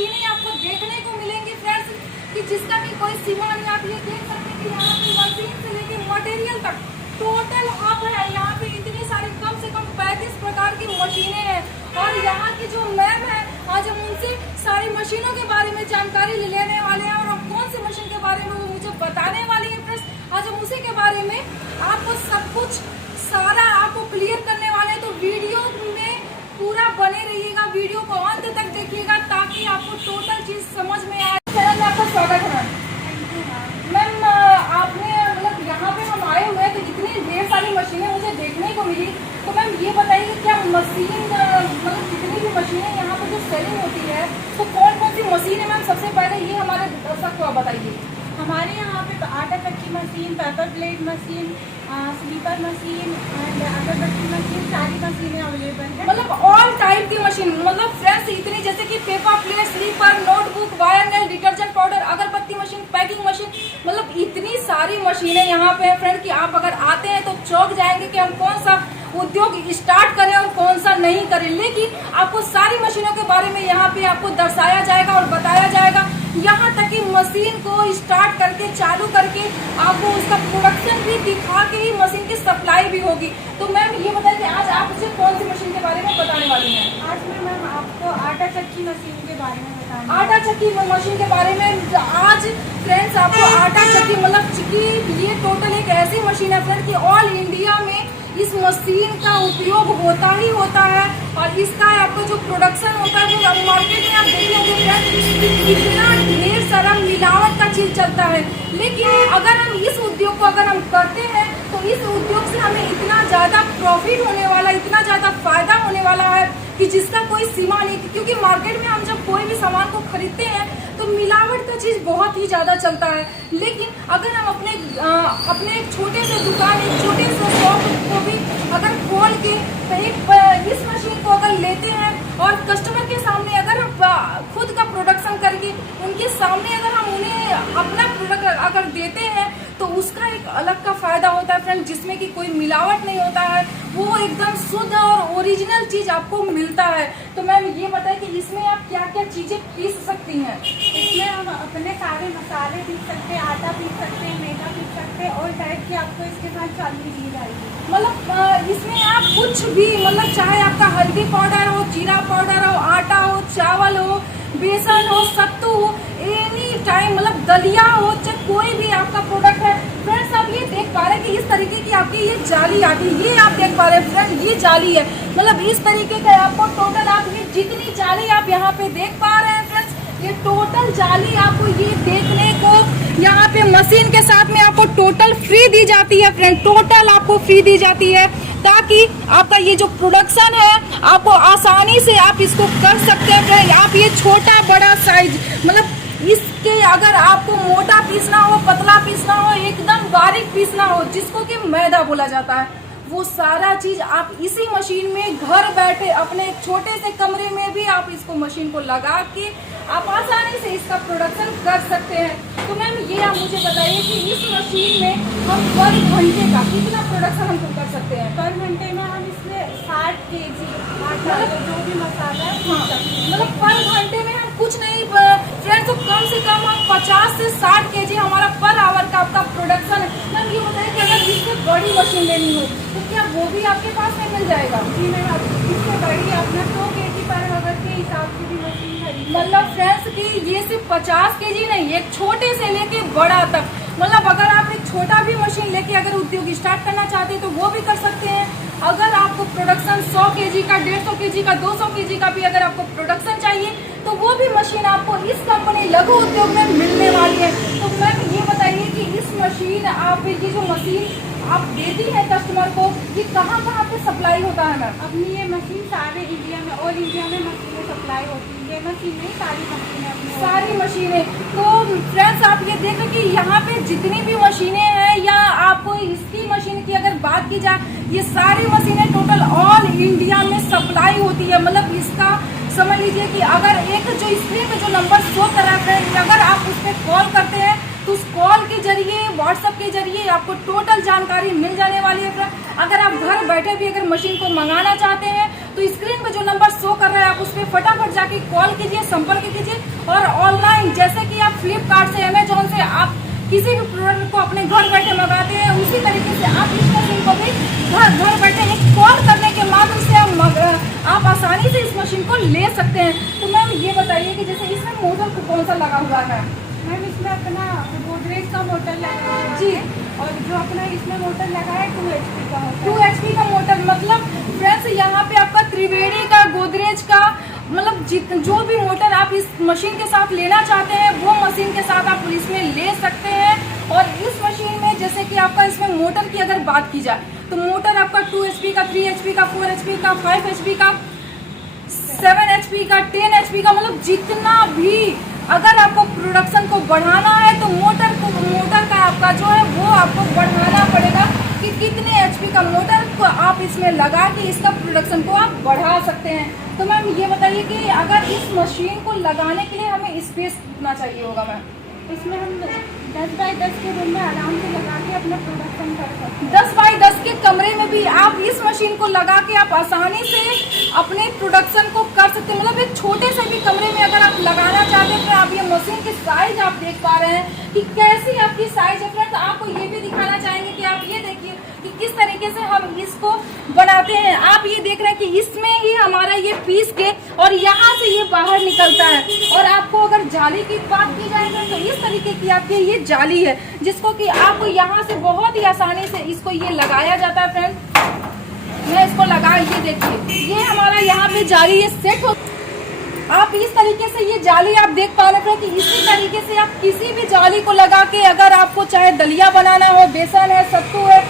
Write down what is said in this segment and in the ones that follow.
मशीनें आपको देखने को मिलेंगी फ्रेंड्स कि जिसका भी कोई सीमा नहीं। आप ये देख सकते हैं कि यहाँ पे मशीन से लेके मटेरियल तक टोटल हब है। यहाँ पे इतनी सारी कम से कम 35 प्रकार की मशीनें हैं और यहाँ की जो मैम है आज हम उनसे सारी मशीनों के बारे में जानकारी लेने वाले हैं और कौन सी मशीन के बारे में वो मुझे बताने वाली है फ्रेंड्स। आज हम उसी के बारे में आपको सब कुछ सारा आपको क्लियर करने वाले हैं, तो वीडियो में पूरा बने रहिएगा, वीडियो को अंत तक देखिएगा ताकि आपको टोटल चीज समझ में आए। चैनल में आपका स्वागत है मैम। आपने मतलब यहाँ पे हम आए हुए हैं तो इतनी ढेर सारी मशीनें मुझे देखने को मिली, तो मैम ये बताइए क्या मशीन मतलब जितनी भी मशीनें यहाँ पे जो सेलिंग होती है तो कौन कौन सी मशीन है मैम? सबसे पहले ये हमारे दर्शक को बताइए। हमारे यहाँ पे आटा चक्की machine, paper plate machine, slipper machine and अगरबत्ती मशीन, सारी मशीनें अवेलेबल है। मतलब ऑल टाइप की मशीन, मतलब फ्रेंड्स इतनी जैसे कि paper plate, slipper, notebook, wire nail, detergent powder, अगरबत्ती मशीन, पैकिंग मशीन, मतलब इतनी सारी मशीनें यहाँ पे है फ्रेंड कि आप अगर आते हैं तो चौंक जाएंगे कि हम कौन सा उद्योग स्टार्ट करें और कौन सा नहीं करें। लेकिन आपको सारी मशीनों के बारे में यहाँ पे आपको दर्शाया जाएगा और बताया जाएगा, यहाँ तक कि मशीन को स्टार्ट करके चालू करके आपको उसका प्रोडक्शन भी दिखा के ही मशीन की सप्लाई भी होगी। तो मैम ये बताइए कि आज आप मुझे कौन सी मशीन के बारे में बताने वाली हैं? आज मैं मैम आपको आटा चक्की मशीन के बारे में बताऊंगी। आटा चक्की मशीन के बारे में आज फ्रेंड्स आपको आटा चक्की मतलब चिक्की, ये टोटल एक ऐसी मशीन है फ्रेंड कि ऑल इंडिया में इस मशीन का उपयोग होता ही होता है और इसका आपको जो प्रोडक्शन होता है वो मार्केट में आप देखेंगे फ्रेंड कितना ढेर सारा मिलावट का चीज चलता है। लेकिन अगर हम इस उद्योग को अगर हम करते हैं तो इस उद्योग से हमें इतना ज्यादा प्रॉफिट होने वाला, इतना ज्यादा फायदा होने वाला है कि जिसका कोई सीमा नहीं। क्योंकि मार्केट में हम जब कोई भी सामान को खरीदते हैं तो मिलावट का चीज बहुत ही ज्यादा चलता है। लेकिन अगर हम अपने एक छोटे से दुकान, एक छोटे से शॉप को भी अगर खोल के इस मशीन को अगर लेते हैं और कस्टमर के सामने अगर हम खुद का प्रोडक्शन करके उनके सामने अगर हम उन्हें अपना प्रोडक्ट अगर देते हैं तो उसका एक अलग का फायदा होता है फ्रेंड, जिसमें कि कोई मिलावट नहीं होता है, वो एकदम शुद्ध और ओरिजिनल चीज आपको मिलता है। तो मैम ये बताएं कि इसमें आप क्या क्या चीजें पीस सकती हैं? इसमें हम अपने सारे मसाले पीस सकते हैं, आटा पीस सकते हैं, मैदा पीस सकते हैं और टाइप की आपको इसके साथ चालू दी जाएगी। मतलब इसमें आप कुछ भी मतलब चाहे आपका हल्दी पाउडर हो, जीरा पाउडर हो, आटा हो, चावल हो, बेसन हो, सत्तू हो, एनी टाइम मतलब दलिया हो, चाहे कोई भी आपका प्रोडक्ट है फ्रेंड्स। आप ये देख पा रहे हैं कि इस तरीके की आपकी ये जाली आती है, ये आप देख पा रहे हैं फ्रेंड, ये जाली है। मतलब इस तरीके का आपको टोटल आप ये जितनी जाली आप यहाँ पे देख पा रहे हैं फ्रेंड्स, ये टोटल जाली आपको ये देखने को यहाँ पे मशीन के साथ में आपको टोटल फ्री दी जाती है फ्रेंड, टोटल आपको फ्री दी जाती है ताकि आपका ये जो प्रोडक्शन है आपको आसानी से आप इसको कर सकते हैं फ्रेंड। आप ये छोटा बड़ा साइज मतलब इसके अगर आपको मोटा पीसना हो, पतला पीसना हो, एकदम बारीक पीसना हो, जिसको कि मैदा बोला जाता है, वो सारा चीज आप इसी मशीन में घर बैठे अपने एक छोटे से कमरे में भी आप इसको मशीन को लगा के आप आसानी से इसका प्रोडक्शन कर सकते हैं। तो मैम ये आप मुझे बताइए कि इस मशीन में हम पर घंटे का कितना प्रोडक्शन हम कर सकते हैं? पर घंटे में हम इसमें 60 kg आटा जो भी मसाला है, हाँ, मतलब पर घंटे में हम कुछ नहीं फ्रेंड्स, तो कम से कम हम 50 से 60 kg हमारा पर आवर का आपका प्रोडक्शन है। मैम ये बताइए कि अगर इससे बड़ी मशीन लेनी हो तो क्या वो भी आपके पास में मिल जाएगा? जी मैम, इससे बड़ी अपना 100 kg पर आवर के हिसाब से भी मशीन खरीद। मतलब फ्रेंड्स कि ये सिर्फ 50 kg नहीं, एक छोटे से लेके बड़ा तक, मतलब अगर आप एक छोटा भी मशीन लेके अगर उद्योग स्टार्ट करना चाहते हैं तो वो भी कर सकते हैं। अगर आपको प्रोडक्शन 100 kg का, 150 kg का, 200 kg का भी अगर आपको प्रोडक्शन चाहिए तो वो भी मशीन आपको इस कंपनी लघु उद्योग में मिलने वाली है। तो मैम ये बताइए कि इस मशीन आप ये जो मशीन आप देती है कस्टमर को, ये कहाँ कहाँ पे सप्लाई होता है मैम? अपनी ये मशीन सारे इंडिया में, ऑल इंडिया में मशीनें सप्लाई होती है। ये मशीन नहीं, सारी मशीनें अपनी, सारी मशीनें। तो फ्रेंड्स आप ये देखें कि यहाँ पे जितनी भी मशीनें हैं या आपको इसकी मशीन की अगर बात की जाए, ये सारी मशीनें टोटल ऑल इंडिया में सप्लाई होती है। मतलब इसका समझ लीजिए कि अगर एक जो स्क्रीन पे जो नंबर शो कर रहा है, अगर आप उस पर कॉल करते हैं तो उस कॉल के जरिए, व्हाट्सएप के जरिए आपको टोटल जानकारी मिल जाने वाली है। अगर आप घर बैठे भी अगर मशीन को मंगाना चाहते हैं तो स्क्रीन पे जो नंबर शो कर रहा है आप उस पर फटाफट जाके कॉल कीजिए, संपर्क कीजिए। और ऑनलाइन जैसे कि आप फ्लिपकार्ट से, अमेजोन से आप किसी भी प्रोडक्ट को अपने घर बैठे मंगाते हैं, उसी तरीके से आप इस मशीन को भी घर बैठे एक कॉल करने के माध्यम से आप आसानी से इस मशीन को ले सकते हैं। तो मैम ये बताइए कि जैसे इसमें मोटर कौन सा लगा हुआ है? मैम इसमें अपना गोदरेज का मोटर लगा है जी, और जो अपना इसमें मोटर लगा है 2 HP का होता 2 है। HP का मोटर। मतलब फ्रेंड्स यहाँ पे आपका त्रिवेणी का, गोदरेज का, मतलब जो भी मोटर आप इस मशीन के साथ लेना चाहते हैं वो मशीन के साथ आप इसमें ले सकते हैं। और इस मशीन में जैसे कि आपका इसमें मोटर की अगर बात की जाए तो मोटर आपका 2 HP का, 3 HP का, 4 HP का, 5 HP का, 7 HP का, 10 HP का, मतलब जितना भी अगर आपको प्रोडक्शन को बढ़ाना है तो मोटर का आपका जो है वो आपको बढ़ाना पड़ेगा कि कितने HP का मोटर को आप इसमें लगा के इसका प्रोडक्शन को आप बढ़ा सकते हैं। तो मैम ये बताइए कि अगर इस मशीन को लगाने के लिए हमें स्पेस कितना चाहिए होगा मैम? इसमें हम 10 बाई 10 के रूम में आराम से लगा के अपना प्रोडक्शन कर सकते हैं। 10 बाई 10 के कमरे में भी आप इस मशीन को लगा के आप आसानी से अपने प्रोडक्शन को कर सकते हैं। मतलब एक छोटे से भी कमरे में अगर आप लगाना चाहते हैं तो आप ये मशीन की साइज आप देख पा रहे हैं कि कैसी आपकी साइज है। फ्रेंड्स आपको ये भी दिखाना चाहेंगे कि आप ये देखिए कि किस तरीके से हम इसको बनाते हैं। आप ये देख रहे हैं कि इसमें ही हमारा ये पीस के और यहाँ से ये बाहर निकलता है। और आपको अगर जाली की बात की जाए तो इस तरीके की आपकी ये जाली है जिसको कि आपको यहाँ से बहुत ही आसानी से इसको ये लगाया जाता है। फ्रेंड्स मैं इसको लगा, ये देखिए ये हमारा यहाँ पे जाली ये सेट हो। आप इस तरीके से ये जाली आप देख पा रहे हैं कि इसी तरीके से आप किसी भी जाली को लगा के अगर आपको चाहे दलिया बनाना हो, बेसन है, सत्तू है,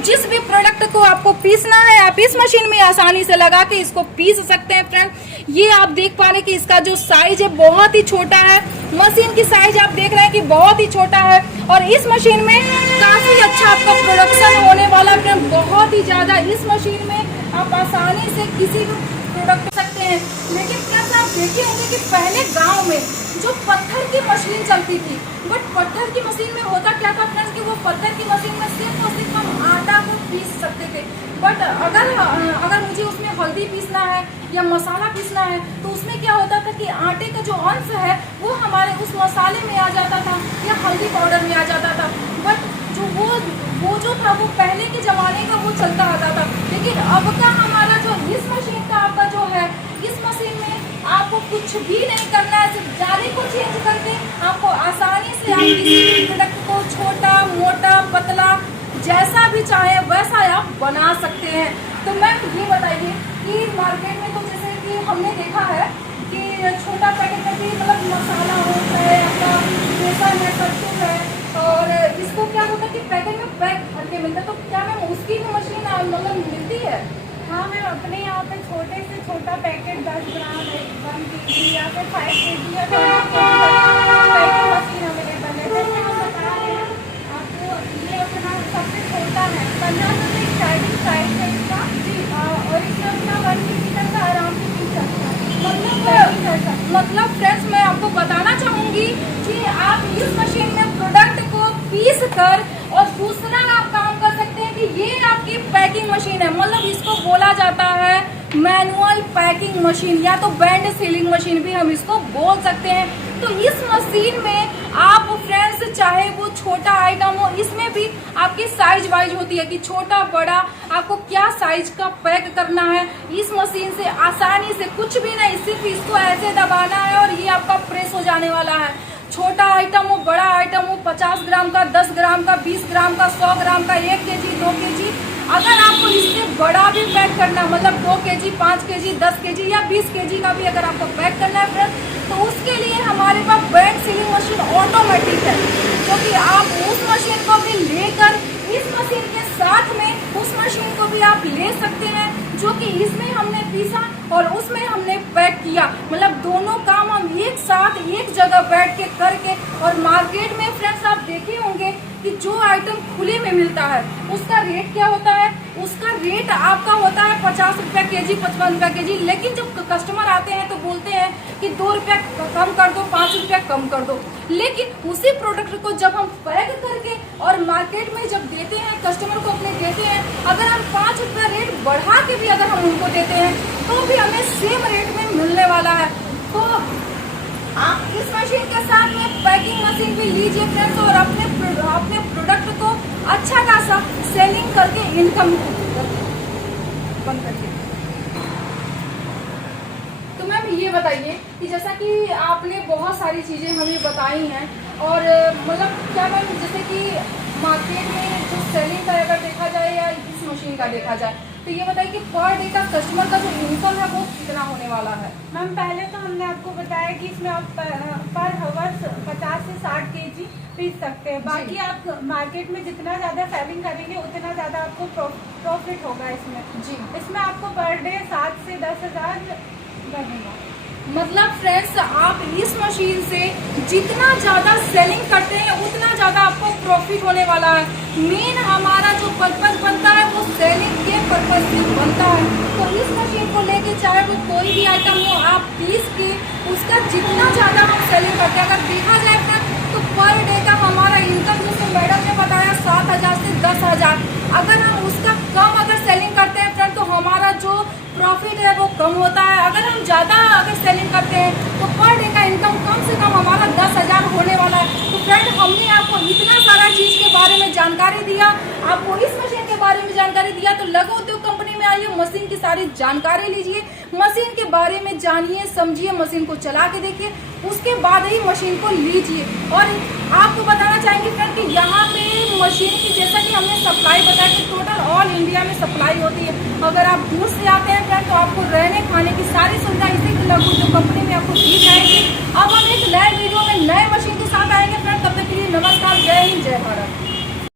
जिस भी प्रोडक्ट को आपको पीसना है आप इस मशीन में आसानी से लगा के इसको पीस सकते हैं। फ्रेंड ये आप देख पा रहे हैं कि इसका जो साइज है बहुत ही छोटा है। मशीन की साइज आप देख रहे हैं कि बहुत ही छोटा है और इस मशीन में काफी अच्छा आपका प्रोडक्शन होने वाला है। फ्रेंड बहुत ही ज्यादा इस मशीन में आप आसानी से किसी भी प्रोडक्ट सकते हैं। लेकिन क्या आप देखे होंगे कि पहले गांव में जो पत्थर की मशीन चलती थी, बट पत्थर की मशीन में होता क्या था फ्रेंड्स कि वो पत्थर की मशीन में सिर्फ और सिर्फ हम आटा को पीस सकते थे। बट अगर मुझे उसमें हल्दी पीसना है या मसाला पीसना है तो उसमें क्या होता था कि आटे का जो अंश है वो हमारे उस मसाले में आ जाता था या हल्दी पाउडर में आ जाता था। बट जो वो जो था वो पहले के जमाने का वो चलता आता था। लेकिन अब का हमारा जो इस मशीन का आपका जो है, इस मशीन में आपको कुछ भी नहीं करना है, सिर्फ जाली को चेंज करके आपको आसानी से आप किसी भी प्रोडक्ट को छोटा, मोटा, पतला जैसा भी चाहे वैसा आप बना सकते हैं। तो मैम ये बताइए कि मार्केट में तो जैसे कि हमने देखा है कि छोटा पैकेट में भी मतलब मसाला होता है, आपका बेसन है, सत्तू है, और इसको क्या होता है कि पैकेट में पैक करके मिलता है। तो क्या मैम उसकी भी मशीन मतलब मिलती है? हाँ मैम, अपने यहाँ पे छोटे से छोटा पैकेट 10 ग्राम 1 kg या फिर 5 kg या 20 kg पैकेट मशीन अवेलेबल है। जैसे हम बता रहे हैं आपको, ये अपना सबसे छोटा है 15 से स्टार्टिंग प्राइस है इसका जी। और इसमें अपना 1 kg तक का आराम से पी सकता है। मतलब फ्रेंड्स मैं आपको बताना चाहूंगी कि आप इस मशीन में प्रोडक्ट को पीस कर और दूसरा आप काम कर सकते हैं कि ये आपकी पैकिंग मशीन है। मतलब इसको बोला जाता है मैनुअल पैकिंग मशीन या तो बैंड सीलिंग मशीन भी हम इसको बोल सकते हैं। तो इस मशीन में आप फ्रेंड्स चाहे वो छोटा आइटम हो, इसमें भी आपकी साइज वाइज होती है कि छोटा बड़ा आपको क्या साइज का पैक करना है। इस मशीन से आसानी से कुछ भी नहीं, सिर्फ इसको ऐसे दबाना है और ये आपका प्रेस हो जाने वाला है। छोटा आइटम हो, बड़ा आइटम हो, 50 ग्राम का, 10 ग्राम का, 20 ग्राम का, 100 ग्राम का, 1 kg, 2 kg, अगर आपको इससे बड़ा भी पैक करना मतलब 2 kg, 5 kg, 10 kg या 20 kg का भी अगर आपको पैक करना है फ्रेंड्स, तो उसके लिए हमारे pass band sealing machine automatic है, क्योंकि आप उस मशीन को भी लेकर इस मशीन के साथ में उस मशीन को भी आप ले सकते हैं, जो कि इसमें हमने पीसा और उसमें हमने पैक किया। मतलब दोनों काम हम एक साथ एक जगह बैठ के करके, और मार्केट में फ्रेंड्स आप देखे होंगे कि जो आइटम खुले में मिलता है उसका रेट क्या होता है, उसका रेट आपका होता है 50 रुपया केजी, 55 रुपया केजी। लेकिन जब कस्टमर आते हैं तो बोलते हैं कि 2 रुपया कम कर दो, 5 रुपया कम कर दो। लेकिन उसी प्रोडक्ट को जब हम पैक करके और मार्केट में जब देते हैं, कस्टमर को अपने देते हैं, अगर हम 5 रुपया रेट बढ़ा के भी अगर हम उनको देते हैं तो भी हमें सेम रेट में मिलने वाला है। तो आप इस मशीन के साथ में पैकिंग मशीन भी लीजिए फ्रेंड्स, और अपने प्रोडक्ट को अच्छा खासा सेलिंग करके इनकम बंद करिए। तो मैम ये बताइए कि जैसा कि आपने बहुत सारी चीज़ें हमें बताई हैं, और मतलब क्या मैम, जैसे कि मार्केट में जो सेलिंग का अगर देखा जाए या इस मशीन का देखा जाए, तो ये बताइए कि पर डे का कस्टमर का जो इनकम है वो कितना होने वाला है। मैम पहले तो हमने आपको बताया कि इसमें आप पर हावर 50 से 60 केजी पीस सकते हैं। बाकी आप मार्केट में जितना ज़्यादा सेलिंग करेंगे उतना ज़्यादा आपको प्रॉफिट होगा इसमें। जी, इसमें आपको पर डे 7 से 10 हज़ार लगेगा। मतलब फ्रेंड्स, आप इस मशीन से जितना ज़्यादा सेलिंग करते हैं उतना ज़्यादा आपको प्रॉफिट होने वाला है। मेन हमारा जो पर्पस बनता है वो सेलिंग के पर्पस से बनता है। तो इस मशीन को लेके चाहे वो कोई भी आइटम हो, आप पीस के उसका जितना ज़्यादा हम सेलिंग करते हैं, अगर देखा जाए फ्रेंड, तो पर डे का हमारा इनकम जैसे मैडम ने बताया 7,000 से 10,000। अगर हम उसका कम अगर सेलिंग करते हैं फ्रेंड तो हमारा जो प्रॉफिट है वो कम होता है। अगर हम ज़्यादा अगर सेलिंग करते हैं तो पर डे का इनकम कम से कम हमारा 10,000 होने वाला है। तो फ्रेंड, हमने आपको इतना सारा चीज़ के बारे में जानकारी दिया, आपको इस मशीन के बारे में जानकारी दिया, तो लघु उद्योग कंपनी में आइए, मशीन की सारी जानकारी लीजिए, मशीन के बारे में जानिए, समझिए, मशीन को चला के देखिए, उसके बाद ही मशीन को लीजिए। और आपको बताना चाहेंगे फ्रेंड कि यहाँ पे मशीन की, जैसा कि हमने सप्लाई बताया कि टोटल ऑल इंडिया में सप्लाई होती है। अगर आप दूर से आते हैं फ्रेंड तो आपको रहने खाने की सारी सुविधा इसी लघु उद्योग कंपनी में आपको दी जाएगी। अब